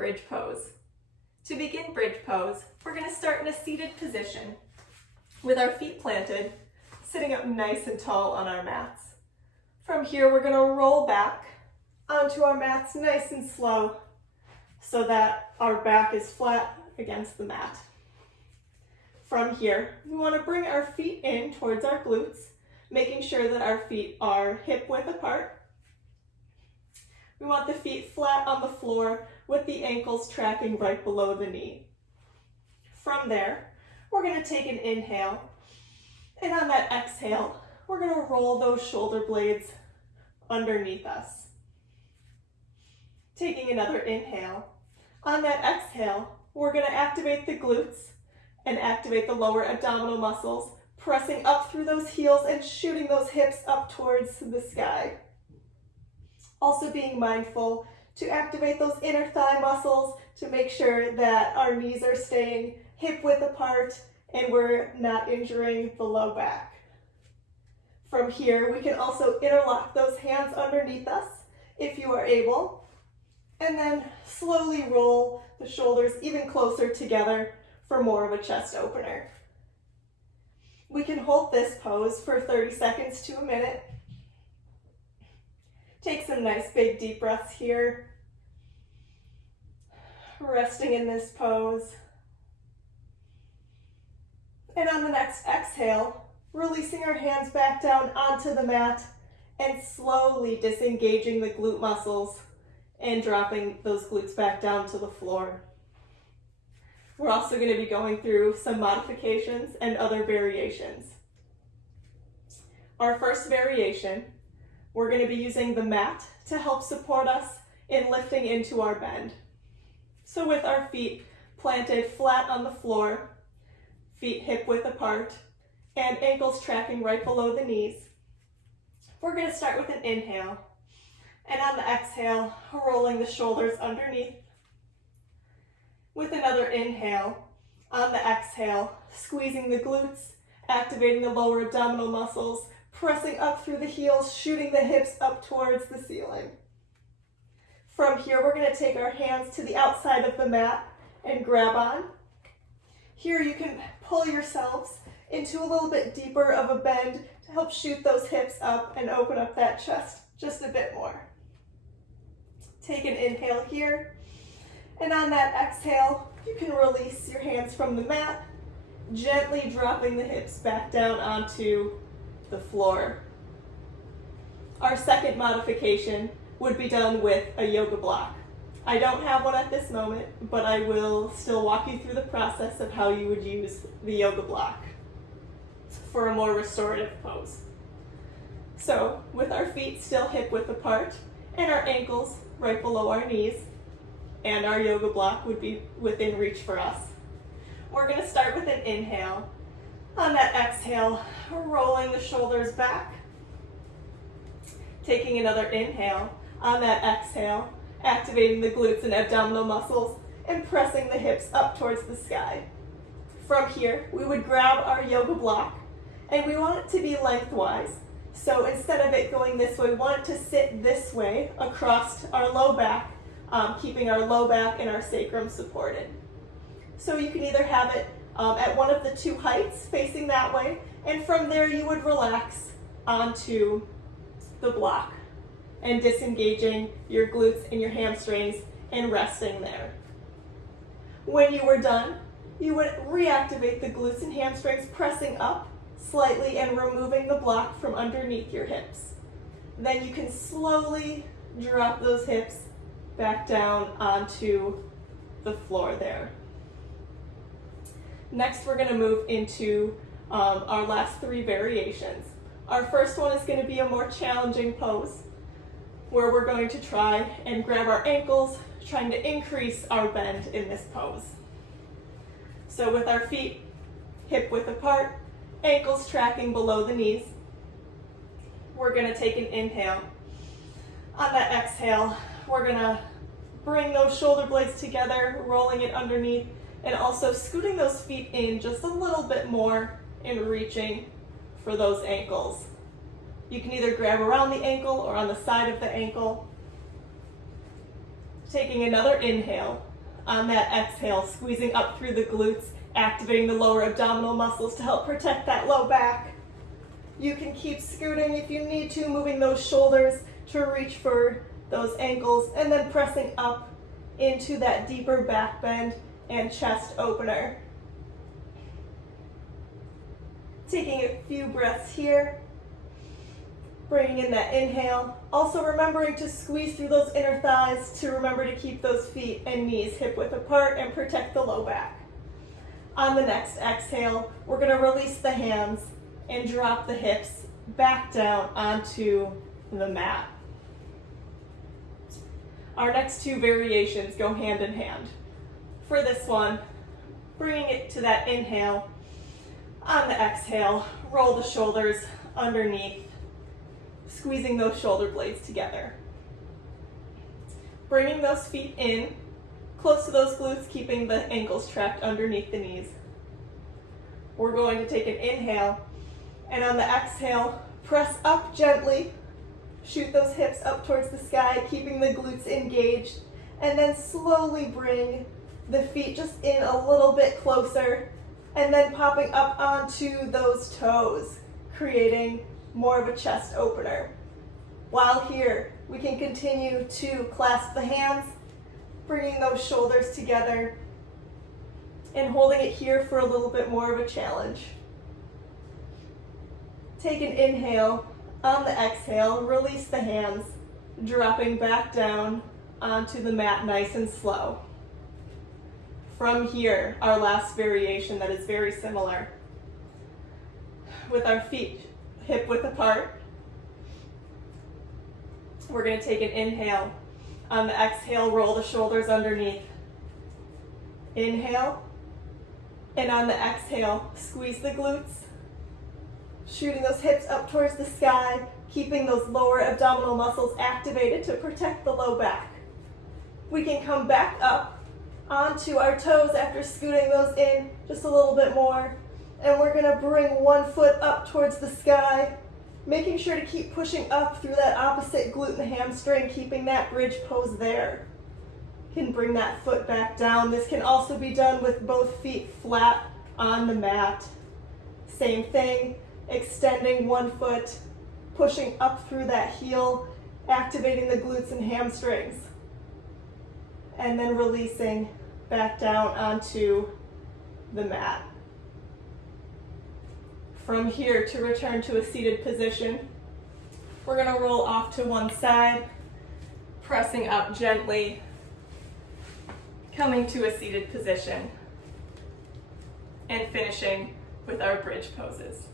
bridge pose. To begin bridge pose, we're going to start in a seated position with our feet planted, sitting up nice and tall on our mats. From here, we're going to roll back onto our mats nice and slow so that our back is flat against the mat. From here, we want to bring our feet in towards our glutes, making sure that our feet are hip width apart. We want the feet flat on the floor with the ankles tracking right below the knee. From there, we're going to take an inhale, and on that exhale, we're going to roll those shoulder blades underneath us. Taking another inhale. On that exhale, we're going to activate the glutes and activate the lower abdominal muscles, pressing up through those heels and shooting those hips up towards the sky. Also being mindful to activate those inner thigh muscles to make sure that our knees are staying hip width apart and we're not injuring the low back. From here, we can also interlock those hands underneath us if you are able, and then slowly roll the shoulders even closer together for more of a chest opener. We can hold this pose for 30 seconds to a minute. Take some nice big deep breaths here. Resting in this pose. And on the next exhale, releasing our hands back down onto the mat and slowly disengaging the glute muscles and dropping those glutes back down to the floor. We're also going to be going through some modifications and other variations. Our first variation, we're going to be using the mat to help support us in lifting into our bend. So with our feet planted flat on the floor, feet hip width apart, and ankles tracking right below the knees, we're going to start with an inhale. And on the exhale, rolling the shoulders underneath. With another inhale, on the exhale, squeezing the glutes, activating the lower abdominal muscles, pressing up through the heels, shooting the hips up towards the ceiling. From here, we're going to take our hands to the outside of the mat and grab on. Here you can pull yourselves into a little bit deeper of a bend to help shoot those hips up and open up that chest just a bit more. Take an inhale here, and on that exhale, you can release your hands from the mat, gently dropping the hips back down onto the floor. Our second modification would be done with a yoga block. I don't have one at this moment, but I will still walk you through the process of how you would use the yoga block for a more restorative pose. So, with our feet still hip width apart and our ankles right below our knees, and our yoga block would be within reach for us, we're going to start with an inhale. On that exhale, rolling the shoulders back. Taking another inhale. On that exhale, activating the glutes and abdominal muscles and pressing the hips up towards the sky. From here, we would grab our yoga block, and we want it to be lengthwise. So instead of it going this way, we want it to sit this way across our low back, keeping our low back and our sacrum supported. So you can either have it at one of the two heights facing that way, and from there you would relax onto the block and disengaging your glutes and your hamstrings and resting there. When you were done, you would reactivate the glutes and hamstrings, pressing up slightly and removing the block from underneath your hips. Then you can slowly drop those hips back down onto the floor there. Next, we're going to move into our last three variations. Our first one is going to be a more challenging pose, where we're going to try and grab our ankles, trying to increase our bend in this pose. So with our feet hip width apart, ankles tracking below the knees, we're going to take an inhale. On that exhale, we're going to bring those shoulder blades together, rolling it underneath, and also scooting those feet in just a little bit more and reaching for those ankles. You can either grab around the ankle or on the side of the ankle. Taking another inhale. On that exhale, squeezing up through the glutes, activating the lower abdominal muscles to help protect that low back. You can keep scooting if you need to, moving those shoulders to reach for those ankles, and then pressing up into that deeper back bend and chest opener. Taking a few breaths here, bringing in that inhale. Also remembering to squeeze through those inner thighs to remember to keep those feet and knees hip width apart and protect the low back. On the next exhale, we're going to release the hands and drop the hips back down onto the mat. Our next two variations go hand in hand. For this one, bringing it to that inhale. On the exhale, roll the shoulders underneath, squeezing those shoulder blades together. Bringing those feet in, close to those glutes, keeping the ankles trapped underneath the knees. We're going to take an inhale, and on the exhale, press up gently, shoot those hips up towards the sky, keeping the glutes engaged, and then slowly bring the feet just in a little bit closer, and then popping up onto those toes, creating more of a chest opener. While here, we can continue to clasp the hands, bringing those shoulders together, and holding it here for a little bit more of a challenge. Take an inhale. On the exhale, release the hands, dropping back down onto the mat nice and slow. From here, our last variation that is very similar. With our feet hip width apart, we're going to take an inhale. On the exhale, roll the shoulders underneath. Inhale, and on the exhale, squeeze the glutes, shooting those hips up towards the sky, keeping those lower abdominal muscles activated to protect the low back. We can come back up onto our toes after scooting those in just a little bit more, and we're going to bring one foot up towards the sky, making sure to keep pushing up through that opposite glute and hamstring, keeping that bridge pose there. Can bring that foot back down. This can also be done with both feet flat on the mat. Same thing, extending one foot, pushing up through that heel, activating the glutes and hamstrings, and then releasing back down onto the mat. From here, to return to a seated position, we're going to roll off to one side, pressing up gently, coming to a seated position, and finishing with our bridge poses.